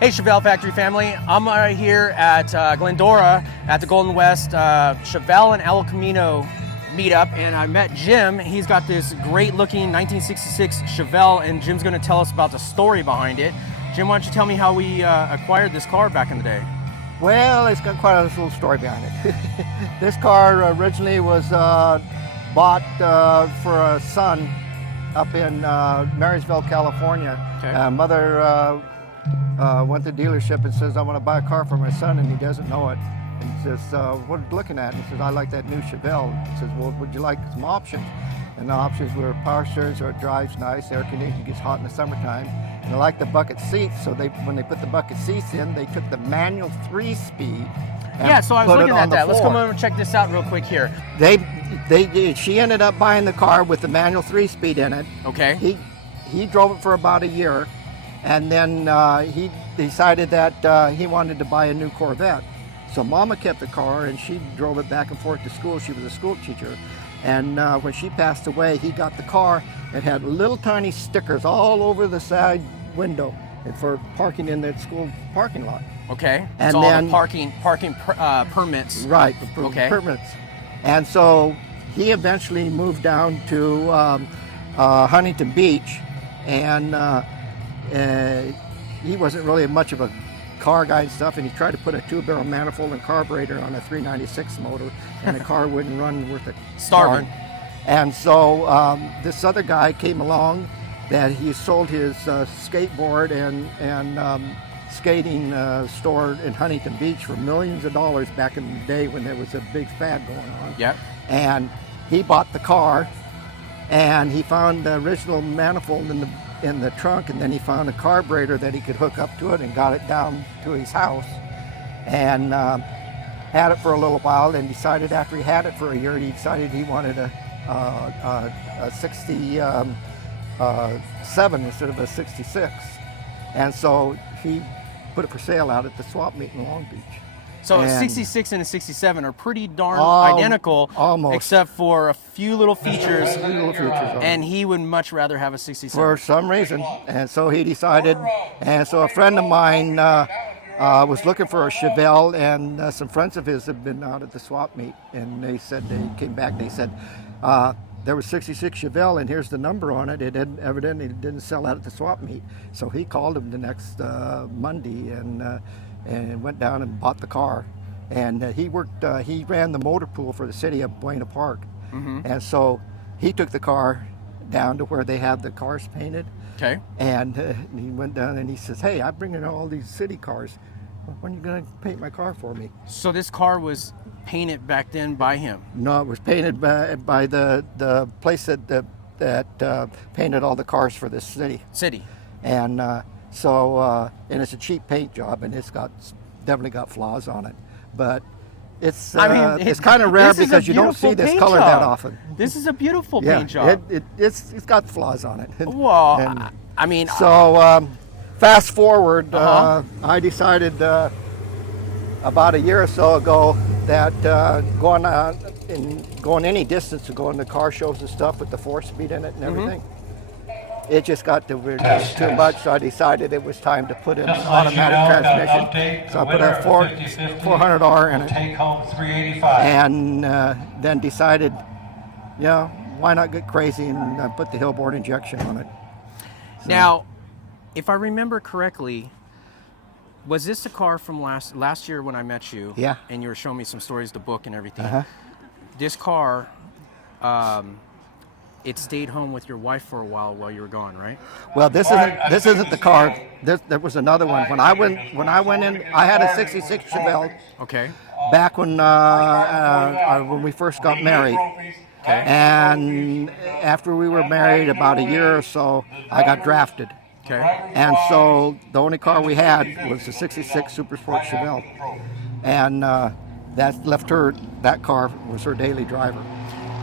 Hey ChevelleFactory family, I'm right here at Glendora at the Golden West Chevelle and El Camino meetup, and I met Jim. He's got this great looking 1966 Chevelle, and Jim's going to tell us about the story behind it. Jim, why don't you tell me how we acquired this car back in the day? Well, it's got quite a little story behind it. This car originally was bought for a son up in Marysville, California. Okay. Mother went to the dealership and says, I want to buy a car for my son, and he doesn't know it. And he says, what are you looking at? And he says, I like that new Chevelle. He says, well, would you like some options? And the options were power steering, so it drives nice, air conditioning, gets hot in the summertime. And I like the bucket seats, so when they put the bucket seats in, they took the manual 3-speed. Yeah, so I was looking at that. Let's come over and check this out real quick here. She ended up buying the car with the manual 3-speed in it. Okay. He drove it for about a year, and then he decided that he wanted to buy a new Corvette. So Mama kept the car, and she drove it back and forth to school. She was a school teacher. And when she passed away, he got the car. It had little tiny stickers all over the side window for parking in the school parking lot. Okay. And so then all the parking permits. Right. Okay. Permits. And so he eventually moved down to Huntington Beach, and he wasn't really much of a car guy and stuff, and he tried to put a 2-barrel manifold and carburetor on a 396 motor, and the car wouldn't run worth a Starving. darn. And so this other guy came along that he sold his skateboard and skating store in Huntington Beach for millions of dollars back in the day when there was a big fad going on. Yep. And he bought the car, and he found the original manifold in the trunk, and then he found a carburetor that he could hook up to it and got it down to his house, and had it for a little while, and decided after he had it for a year, he decided he wanted a 67 instead of a 66. And so he put it for sale out at the swap meet in Long Beach. So a 66 and a 67 are pretty darn identical, almost, except for a few little features. And he would much rather have a 67. For some reason. And so he decided, and so a friend of mine was looking for a Chevelle, and some friends of his had been out at the swap meet, and they came back, they said, there was 66 Chevelle, and here's the number on it. It evidently didn't sell out at the swap meet. So he called him the next Monday and went down and bought the car. And he ran the motor pool for the city of Buena Park. Mm-hmm. And so he took the car down to where they have the cars painted. Okay. And he went down and he says, hey, I'm bringing all these city cars. When are you going to paint my car for me? So this car was painted back then by him? No, it was painted by the place that painted all the cars for this city. And and it's a cheap paint job, and it's definitely got flaws on it. But it's kind of rare because you don't see this color that often. This is a beautiful paint job. It's got flaws on it. Well, I mean... So fast forward, I decided about a year or so ago that going any distance to go into car shows and stuff with the 4-speed in it and everything, it just got too much, so I decided it was time to put in an automatic transmission. So I put a 400R in it, take home $385. and then decided, why not get crazy and put the Hillboard injection on it. So, now, if I remember correctly, was this a car from last year when I met you? Yeah. And you were showing me some stories, the book and everything. Uh-huh. This car, it stayed home with your wife for a while you were gone, right? Well, this isn't the car. There was another one. When I went in, I had a 66 Chevelle. Okay. Back when we first got married. Okay. And after we were married, about a year or so, I got drafted. Okay. And so the only car we had was the 66 Super Sport Chevelle. And that car was her daily driver.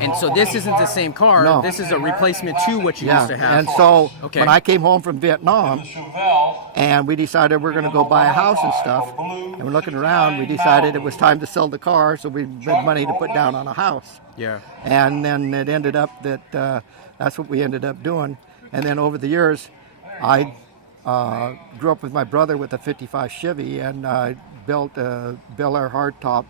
And so this isn't the same car. No. This is a replacement to what you used to have. And so Okay. when I came home from Vietnam, and we decided we're going to go buy a house and stuff, and we're looking around, we decided it was time to sell the car, so we had money to put down on a house. Yeah. And then it ended up that that's what we ended up doing. And then over the years, I grew up with my brother with a 55 Chevy, and I built a Bel Air hardtop,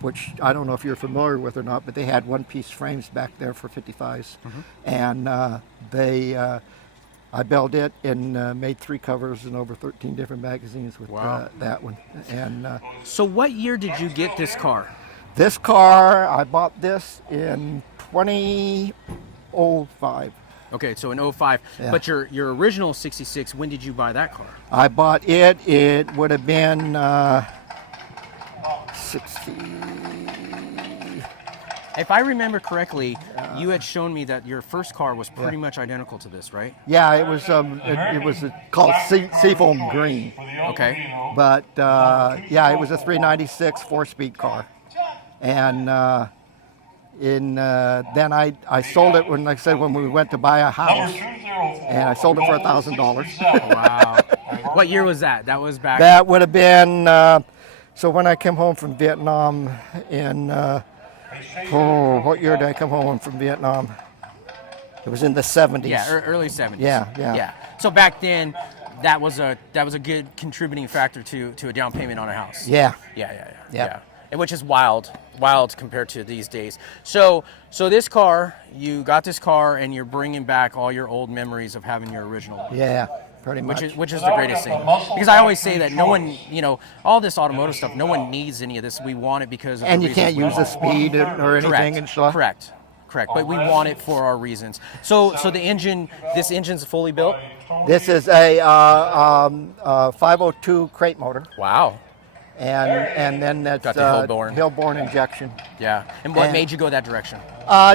which I don't know if you're familiar with or not, but they had one-piece frames back there for 55s. And I built it and made 3 covers in over 13 different magazines with that one. And So what year did you get this car? this car, I bought this in 2005. Okay, so in '05. Yeah. But your original 66, when did you buy that car? I bought it, it would have been 60. If I remember correctly, you had shown me that your first car was pretty much identical to this, right? Yeah, it was called Seafoam Green. Okay. But yeah, it was a 396 4-speed car. And then I sold it when, like I said, when we went to buy a house, and I sold it for $1,000. Wow. What year was that? That was back. That would have been so when I came home from Vietnam in what year did I come home from Vietnam? It was in the 70s. Yeah, early 70s. Yeah. So back then, that was a good contributing factor to a down payment on a house. Yeah. Yeah. And which is wild compared to these days. So this car, you got this car, and you're bringing back all your old memories of having your original one. Yeah, pretty much. Which is the greatest thing. Because I always say that no one, all this automotive stuff, no one needs any of this. We want it because of And the you can't use the speed or anything and stuff. Correct. But we want it for our reasons. So this engine's fully built? This is a 502 crate motor. Wow. And then that's Got the Hillborn injection. Yeah. And what made you go that direction?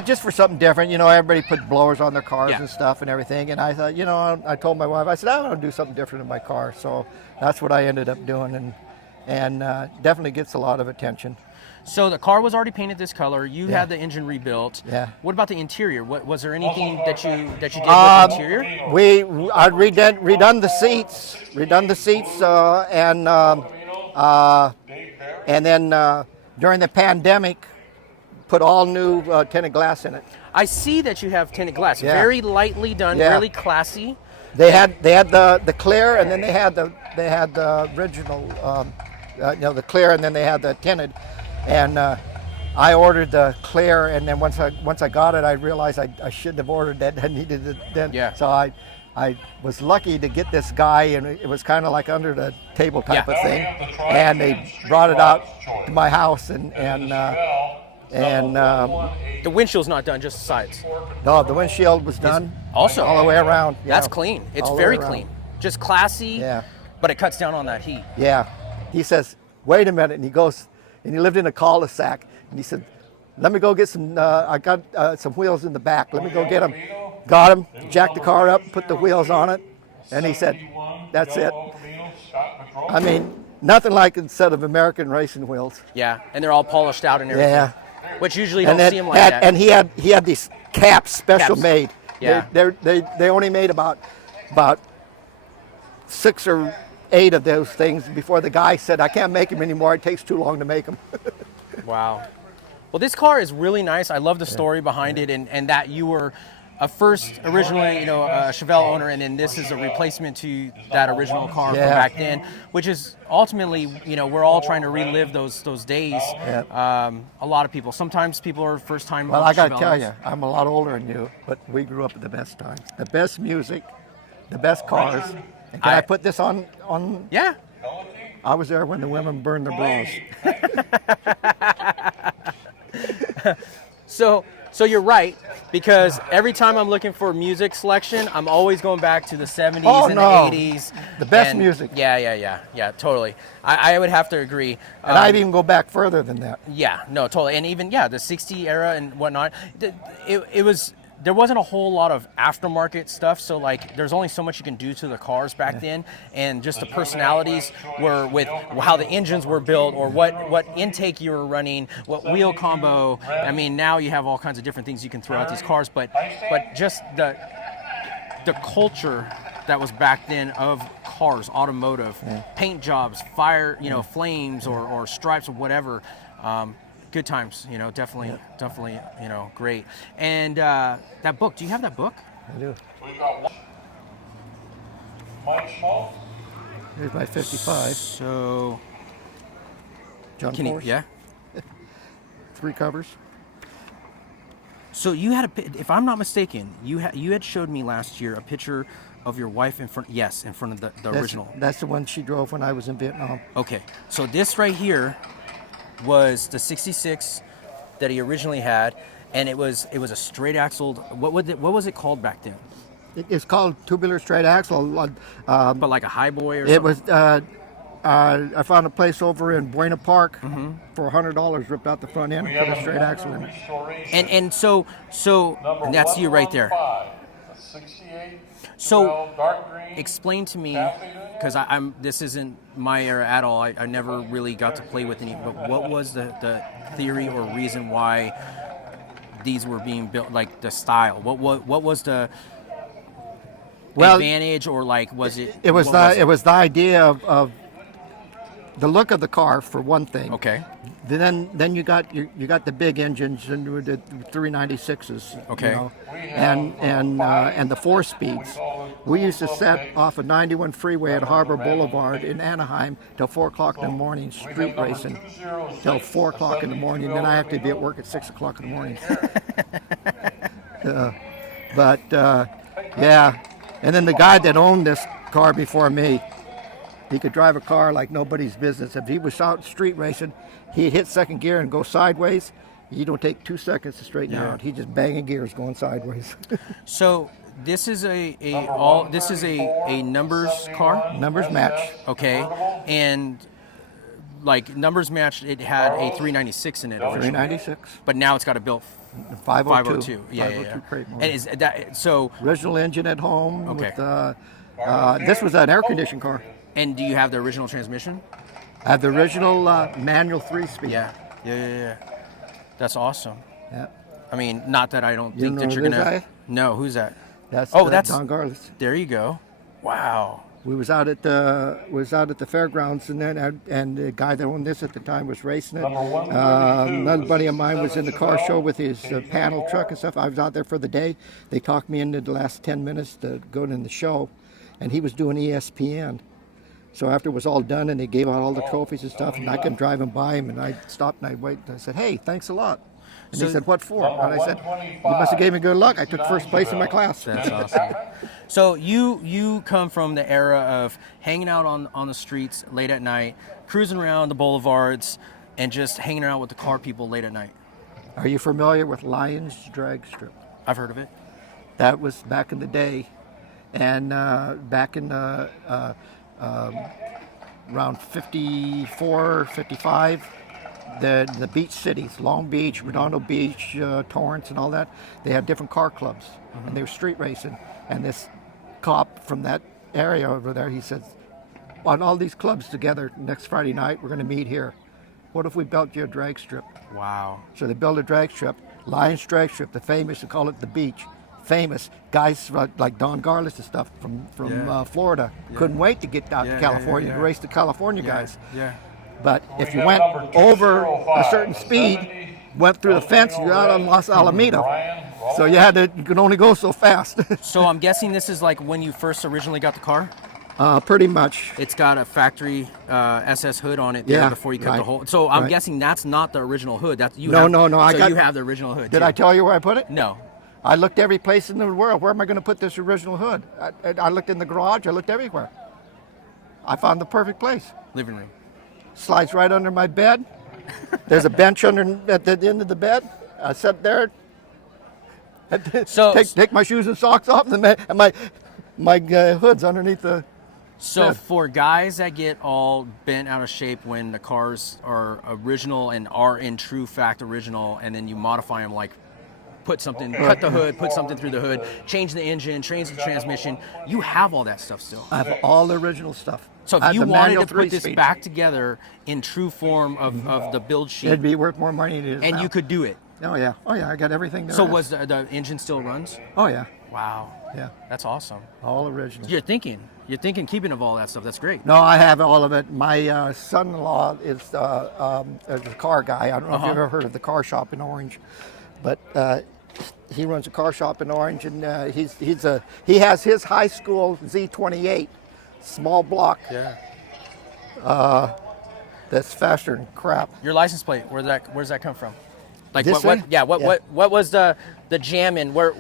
Just for something different. Everybody put blowers on their cars Yeah. and stuff and everything. And I thought, I told my wife, I said, I want to do something different in my car. So that's what I ended up doing, and definitely gets a lot of attention. So the car was already painted this color. You had the engine rebuilt. Yeah. What about the interior? Was there anything that you did with the interior? I redone the seats, and then during the pandemic, put all new tinted glass in it. I see that you have tinted glass. Yeah. Very lightly done, Yeah. really classy. They had the clear, and then they had the original, the clear, and then they had the tinted. And I ordered the clear, and then once I got it, I realized I shouldn't have ordered that. I needed it then. Yeah. So I was lucky to get this guy, and it was kind of like under the table type of thing. And they brought it out to my house, and The windshield's not done, just the sides. no, the windshield was done Also all the way around. That's clean. It's all the very way around. clean. Just classy. Yeah. But it cuts down on that heat. Yeah. He says, wait a minute. And he goes, and he lived in a cul-de-sac. And he said, let me go get some, I got some wheels in the back. Let me go get them. Got them, jacked the car up, put the wheels on it. And he said, that's it. I mean, nothing like a set of American racing wheels. Yeah, and they're all polished out and everything. Yeah. Which usually And don't then see them like that. and he had these caps special Caps. made. Yeah. They only made about 6 or 8 of those things before the guy said, I can't make them anymore. It takes too long to make them. Wow. Well, this car is really nice. I love the story behind it, and that you were originally, a Chevelle owner, and then this is a replacement to that original car from back then, which is ultimately, we're all trying to relive those days. Yeah. A lot of people. Sometimes people are first time. Well, I got to tell you, I'm a lot older than you, but we grew up at the best times. The best music, the best cars. And can I put this on? Yeah. I was there when the women burned their bras. So you're right, because every time I'm looking for music selection, I'm always going back to the 70s and the 80s. The best music. Yeah, totally. I would have to agree. And I'd even go back further than that. Yeah, no, totally. And even, the 60 era and whatnot, there wasn't a whole lot of aftermarket stuff, so there's only so much you can do to the cars back then, and just the personalities were with how the engines were built, or what intake you were running, what wheel combo. I mean, now you have all kinds of different things you can throw out these cars, but just the culture that was back then of cars, automotive, paint jobs, fire, flames or stripes or whatever. Good times, definitely, great. And that book, do you have that book? I do. Here's my 55. So, John can you, Force. yeah. 3 covers. So you had if I'm not mistaken, you had showed me last year a picture of your wife in front. Yes, in front of the original. That's the one she drove when I was in Vietnam. Okay, so this right here was the 66 that he originally had, and it was a straight axled. What was it called back then? It's called tubular straight axle. But like a high boy or It something? was. I found a place over in Buena Park for $100. Ripped out the front end, put a straight axle in it. And so and that's you right there. So explain to me, because I'm this isn't my era at all. I never really got to play with any. But what was the theory or reason why these were being built, like the style? What was the advantage, or like was it? It was the idea of the look of the car, for one thing. Okay. Then you got the big engines and the 396s. Okay. You know, and the 4-speeds. We used to set off a 91 freeway at Harbor Boulevard in Anaheim till 4 o'clock in the morning, street racing till 4 o'clock in the morning. Then I have to be at work at 6 o'clock in the morning. Yeah. And then the guy that owned this car before me, he could drive a car like nobody's business. If he was out street racing, he'd hit second gear and go sideways. You don't take 2 seconds to straighten it out. He's just banging gears going sideways. So this is a numbers car. Numbers match. Okay, and like numbers matched, it had a 396 in it originally. 396. But now it's got a built 502. Yeah. 502 crate motor. And is that so? Original engine at home. Okay. With, this was an air conditioned car. And do you have the original transmission? I have the original manual 3-speed. Yeah. That's awesome. Yeah. I mean, not that I don't think know that you're this gonna. guy? No, who's that? That's that's Don Garlis. There you go. Wow. We was out at the fairgrounds, and the guy that owned this at the time was racing it. Another buddy of mine was in the car show with his panel truck and stuff. I was out there for the day. They talked me into the last 10 minutes to go in the show, and he was doing ESPN. So after it was all done and they gave out all the trophies and stuff, and I could drive and by him, and I stopped and I waited. And I said, "Hey, thanks a lot." And he said, "What for?" And I said, "You must have gave me good luck. I took first place in my class." That's awesome. So you come from the era of hanging out on the streets late at night, cruising around the boulevards, and just hanging out with the car people late at night. Are you familiar with Lion's Drag Strip? I've heard of it. That was back in the day, and back in around 54, 55, the beach cities, Long Beach, Redondo Beach, Torrance, and all that, they had different car clubs, and they were street racing. And this cop from that area over there, he says, on all these clubs together next Friday night, we're going to meet here. What if we built you a drag strip? Wow. So they built a drag strip, Lion's Drag Strip, the famous, they call it the beach. Famous guys like Don Garlis and stuff from Florida couldn't wait to get out to California to race the California guys. Yeah. But if you went over a certain speed, went through the fence, you're out on Los Alamitos. So you could only go so fast. So I'm guessing this is like when you first originally got the car? Pretty much. It's got a factory SS hood on it there before you cut the hole. So I'm guessing that's not the original hood. That's you. No. You have the original hood. Did I tell you where I put it? No. I looked every place in the world. Where am I going to put this original hood? I looked in the garage. I looked everywhere. I found the perfect place. Living room. Slides right under my bed. There's a bench at the end of the bed. I sat there. Take my shoes and socks off, and my hood's underneath the. So bed. for guys that get all bent out of shape when the cars are original and are in true fact original, and then you modify them like. Cut the hood, put something through the hood, change the engine, change the transmission. You have all that stuff still. I have all the original stuff. So if you wanted to put this back together in true form of the build sheet, it'd be worth more money than it is and now. you could do it. Oh yeah, I got everything there. So was the engine still runs? Oh yeah. Wow. Yeah. That's awesome. All original. You're thinking keeping of all that stuff. That's great. No, I have all of it. My son-in-law is a car guy. I don't know if you've ever heard of the car shop in Orange, but he runs a car shop in Orange, and he has his high school Z28 small block Yeah. that's faster than crap. Your license plate, where's that come from? Like This what thing? yeah, Yeah. what was the jam in? Where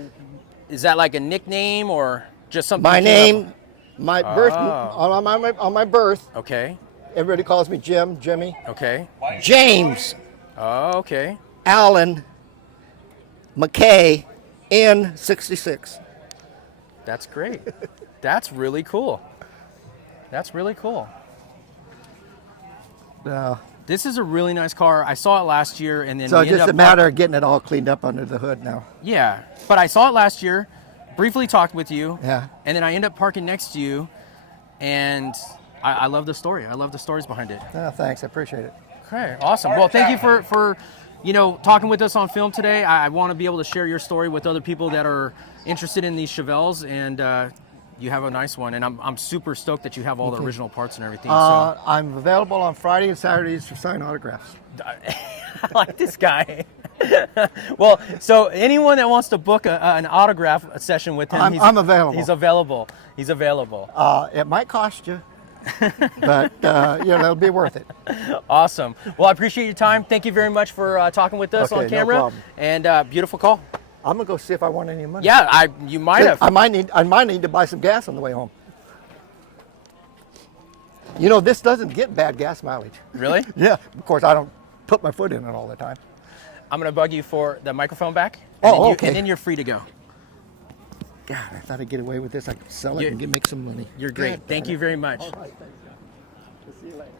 is that, like a nickname or just something? My you came up name, my birth, on my birth, with? Okay. everybody calls me Jim, Jimmy. Okay. James Oh, okay. Allen McKay in 66. That's great. That's really cool. That's really cool. This is a really nice car. I saw it last year, and then So we it's ended just up a matter of getting it all cleaned up under the hood now. Yeah, but I saw it last year, briefly talked with you, Yeah. and then I end up parking next to you, and I love the story. I love the stories behind it. Oh, thanks, I appreciate it. Okay, awesome. Well, thank you for talking with us on film today. I want to be able to share your story with other people that are interested in these Chevelles, and you have a nice one. And I'm super stoked that you have all the original parts and everything. I'm available on Friday and Saturdays to sign autographs. I like this guy. Well, so anyone that wants to book an autograph session with him, I'm available. He's available. He's available. It might cost you, but it'll be worth it. Awesome. Well, I appreciate your time. Thank you very much for talking with us Okay, on no camera. problem. And beautiful call. I'm gonna go see if I want any money. Yeah, you might have. I might need to buy some gas on the way home. This doesn't get bad gas mileage. Really? Yeah, of course I don't put my foot in it all the time. I'm gonna bug you for the microphone back. Okay. And then you're free to go. God, I thought I'd get away with this. I could sell it and make some money. You're great. God, Thank darn you it. very much. All right, thanks. See you later.